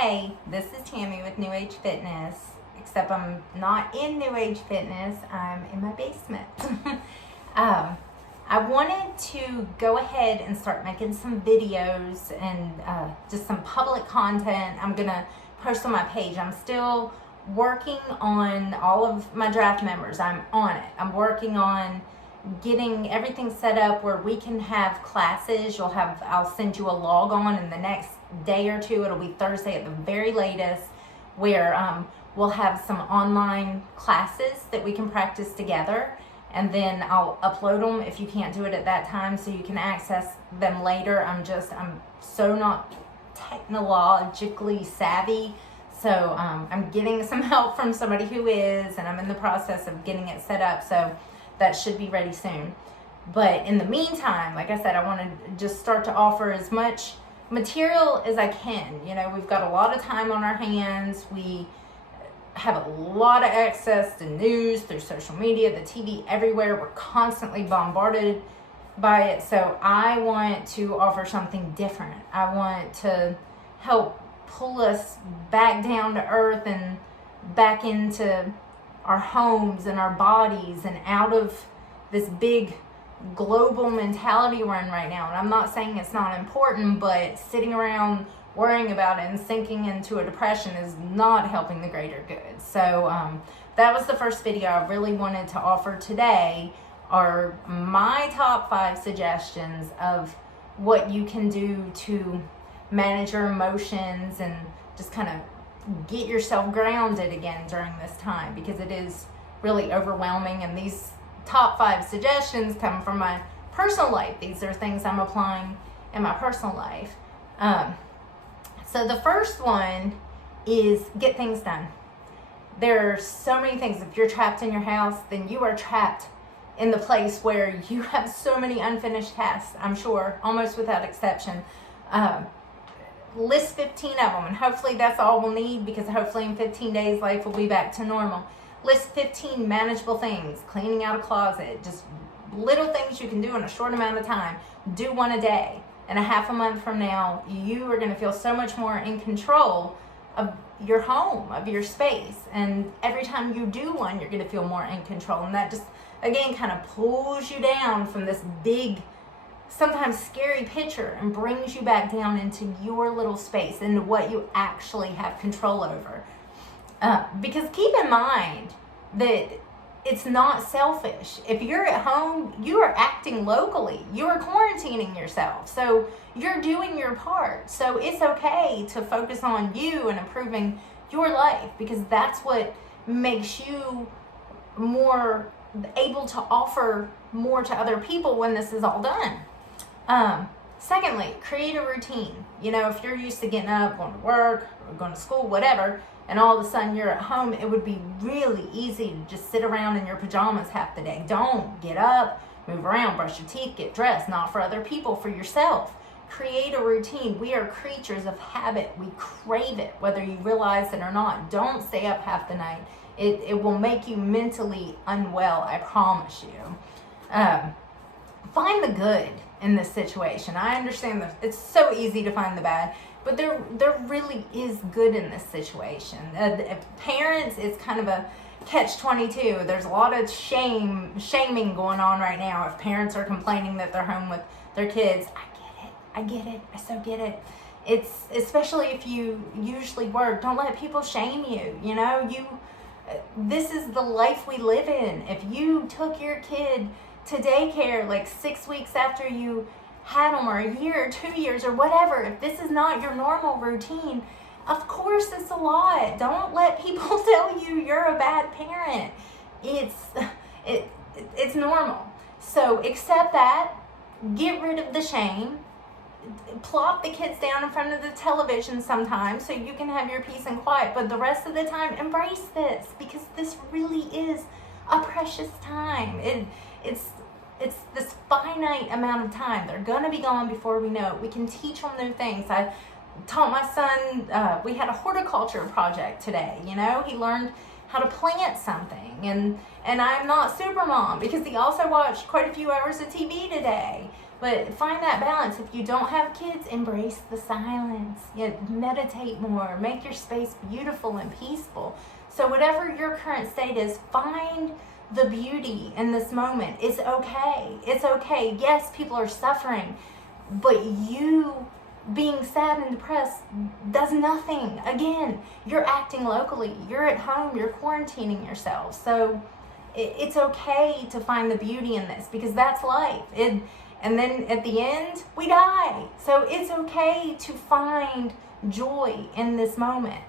Hey, this is Tammy with New Age Fitness, except I'm not in New Age Fitness, I'm in my basement. I wanted to go ahead and start making some videos and just some public content I'm going to post on my page. I'm still working on all of my draft members. I'm on it. I'm working on getting everything set up where we can have classes. I'll send you a log on in the next day or two. It'll be Thursday at the very latest, where we'll have some online classes that we can practice together, and then I'll upload them if you can't do it at that time, so you can access them later. I'm so not technologically savvy, so I'm getting some help from somebody who is, and I'm in the process of getting it set up, so that should be ready soon. But in the meantime, like I said, I want to just start to offer as much material as I can. You know, we've got a lot of time on our hands. We have a lot of access to news through social media, the TV, everywhere. We're constantly bombarded by it. So I want to offer something different. I want to help pull us back down to earth and back into our homes and our bodies and out of this big global mentality we're in right now. And I'm not saying it's not important, but sitting around worrying about it and sinking into a depression is not helping the greater good. So that was the first video I really wanted to offer today, are my top 5 suggestions of what you can do to manage your emotions and just kind of get yourself grounded again during this time, because it is really overwhelming. And these top 5 suggestions come from my personal life. These are things I'm applying in my personal life. So the first one is get things done. There are so many things. If you're trapped in your house, then you are trapped in the place where you have so many unfinished tasks, I'm sure, almost without exception. List 15 of them, and hopefully that's all we'll need, because hopefully in 15 days life will be back to normal. List 15 manageable things. Cleaning out a closet, just little things you can do in a short amount of time. Do one a day, and a half a month from now you are going to feel so much more in control of your home, of your space, and every time you do one you're going to feel more in control. And that just again kind of pulls you down from this big, sometimes scary picture and brings you back down into your little space, into what you actually have control over. Because keep in mind that it's not selfish. If you're at home, you are acting locally. You are quarantining yourself. So you're doing your part. So it's okay to focus on you and improving your life, because that's what makes you more able to offer more to other people when this is all done. Secondly, create a routine. You know, if you're used to getting up, going to work, or going to school, whatever, and all of a sudden you're at home, it would be really easy to just sit around in your pajamas half the day. Don't get up, move around, brush your teeth, get dressed, not for other people, for yourself. Create a routine. We are creatures of habit. We crave it, whether you realize it or not. Don't stay up half the night. It will make you mentally unwell, I promise you. Find the good in this situation. I understand that it's so easy to find the bad, but there really is good in this situation. Parents, it's kind of a catch-22. There's a lot of shaming going on right now. If parents are complaining that they're home with their kids, I get it. I so get it. It's especially if you usually work. Don't let people shame you. You know, this is the life we live in. If you took your kid to daycare like 6 weeks after you had them, or a year or 2 years or whatever, if this is not your normal routine, of course it's a lot. Don't let people tell you you're a bad parent. It's normal. So accept that. Get rid of the shame. Plop the kids down in front of the television sometimes so you can have your peace and quiet, but the rest of the time embrace this, because this really is a precious time. It's this finite amount of time. They're going to be gone before we know it. We can teach them new things. I taught my son, we had a horticulture project today. You know, he learned how to plant something, and I'm not super mom, because he also watched quite a few hours of TV today. But find that balance. If you don't have kids, embrace the silence. Meditate more. Make your space beautiful and peaceful. So whatever your current state is, find the beauty in this moment. It's okay. It's okay. Yes, people are suffering, but you being sad and depressed does nothing. Again, you're acting locally. You're at home. You're quarantining yourself. So it's okay to find the beauty in this, because that's life. And then at the end, we die. So it's okay to find joy in this moment.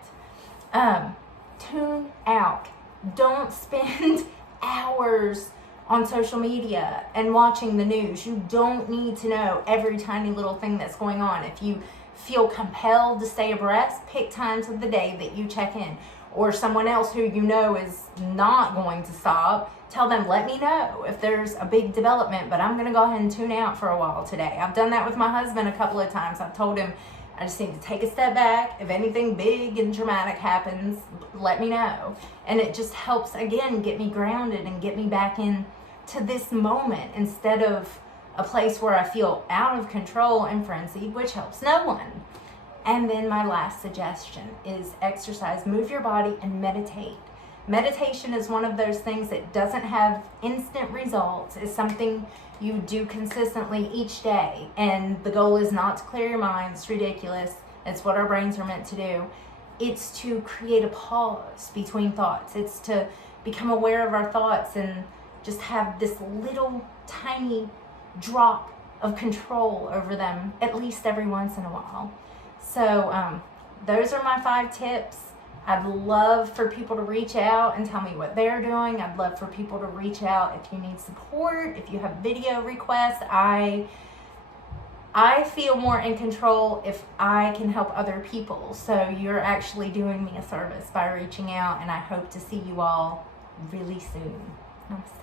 Tune out. Don't spend hours on social media and watching the news. You don't need to know every tiny little thing that's going on. If you feel compelled to stay abreast, pick times of the day that you check in. Or someone else who you know is not going to stop, tell them, let me know if there's a big development, but I'm going to go ahead and tune out for a while today. I've done that with my husband a couple of times. I've told him, I just need to take a step back. If anything big and dramatic happens, let me know. And it just helps, again, get me grounded and get me back in to this moment, instead of a place where I feel out of control and frenzied, which helps no one. And then my last suggestion is exercise. Move your body and meditate. Meditation is one of those things that doesn't have instant results. It's something you do consistently each day. And the goal is not to clear your mind. It's ridiculous. It's what our brains are meant to do. It's to create a pause between thoughts. It's to become aware of our thoughts and just have this little tiny drop of control over them, at least every once in a while. So those are my 5 tips. I'd love for people to reach out and tell me what they're doing. I'd love for people to reach out if you need support, if you have video requests. I feel more in control if I can help other people. So you're actually doing me a service by reaching out, and I hope to see you all really soon. Namaste.